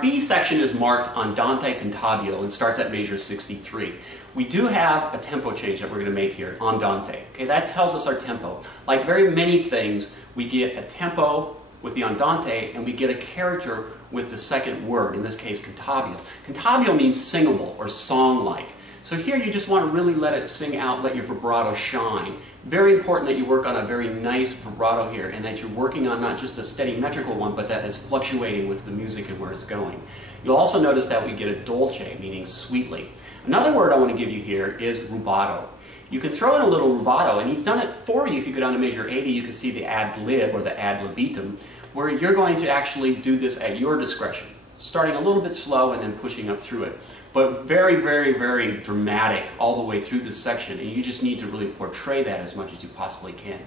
Our B section is marked andante cantabile and starts at measure 63. We do have a tempo change that we're going to make here, andante. Okay, that tells us our tempo. Like very many things, we get a tempo with the andante and we get a character with the second word, in this case cantabile. Cantabile means singable or song-like. So here you just want to really let it sing out, let your vibrato shine. Very important that you work on a very nice vibrato here and that you're working on not just a steady metrical one, but that is fluctuating with the music and where it's going. You'll also notice that we get a dolce, meaning sweetly. Another word I want to give you here is rubato. You can throw in a little rubato, and he's done it for you. If you go down to measure 80, you can see the ad lib or the ad libitum, where you're going to actually do this at your discretion, starting a little bit slow and then pushing up through it. But very, very, very dramatic all the way through this section, and you just need to really portray that as much as you possibly can.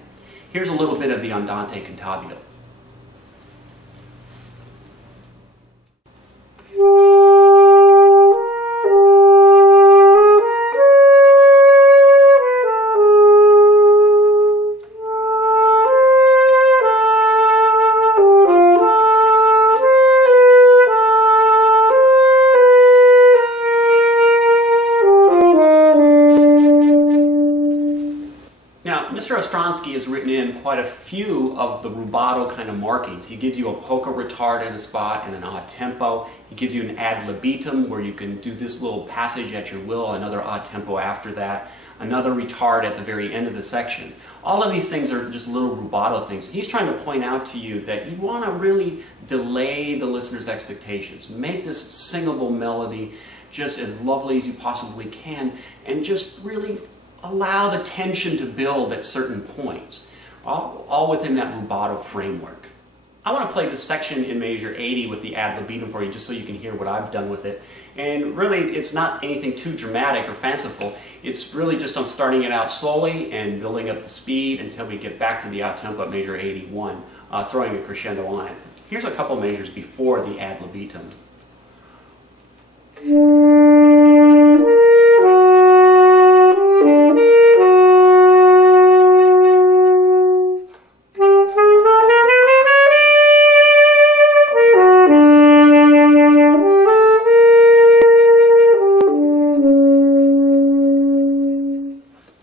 Here's a little bit of the andante cantabile. Mr. Ostransky has written in quite a few of the rubato kind of markings. He gives you a polka retard in a spot and an odd tempo. He gives you an ad libitum where you can do this little passage at your will, another odd tempo after that, another retard at the very end of the section. All of these things are just little rubato things. He's trying to point out to you that you want to really delay the listener's expectations. Make this singable melody just as lovely as you possibly can and just really allow the tension to build at certain points, all within that rubato framework. I want to play this section in measure 80 with the ad libitum for you just so you can hear what I've done with it. And really, it's not anything too dramatic or fanciful. It's really just I'm starting it out slowly and building up the speed until we get back to the odd tempo at measure 81, throwing a crescendo on it. Here's a couple measures before the ad libitum.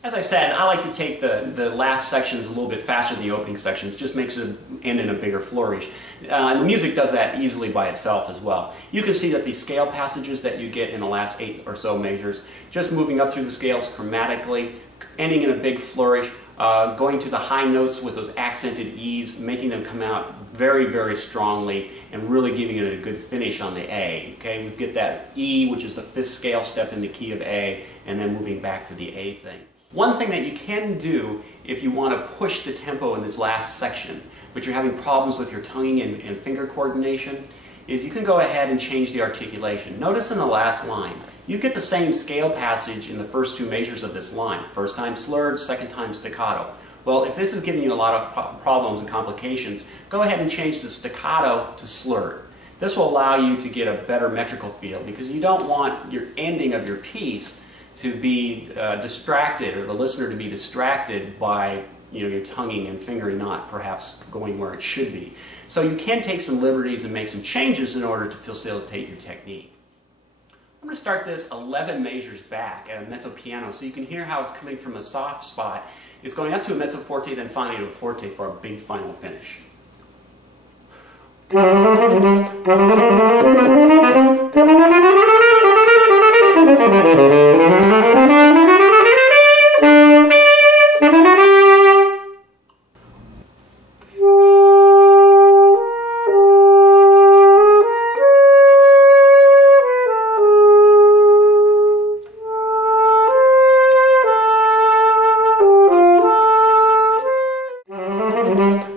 As I said, I like to take the last sections a little bit faster than the opening sections. Just makes it end in a bigger flourish. And the music does that easily by itself as well. You can see that the scale passages that you get in the last 8 or so measures, just moving up through the scales chromatically, ending in a big flourish, going to the high notes with those accented E's, making them come out very, very strongly and really giving it a good finish on the A. Okay, we get that E, which is the 5th scale step in the key of A, and then moving back to the A thing. One thing that you can do if you want to push the tempo in this last section, but you're having problems with your tonguing and finger coordination, is you can go ahead and change the articulation. Notice in the last line, you get the same scale passage in the first 2 measures of this line. First time slurred, second time staccato. Well, if this is giving you a lot of problems and complications, go ahead and change the staccato to slurred. This will allow you to get a better metrical feel because you don't want your ending of your piece to be distracted, or the listener to be distracted by your tonguing and fingering not perhaps going where it should be. So you can take some liberties and make some changes in order to facilitate your technique. I'm going to start this 11 measures back at a mezzo piano so you can hear how it's coming from a soft spot. It's going up to a mezzo forte, then finally to a forte for a big final finish.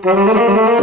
Thank you.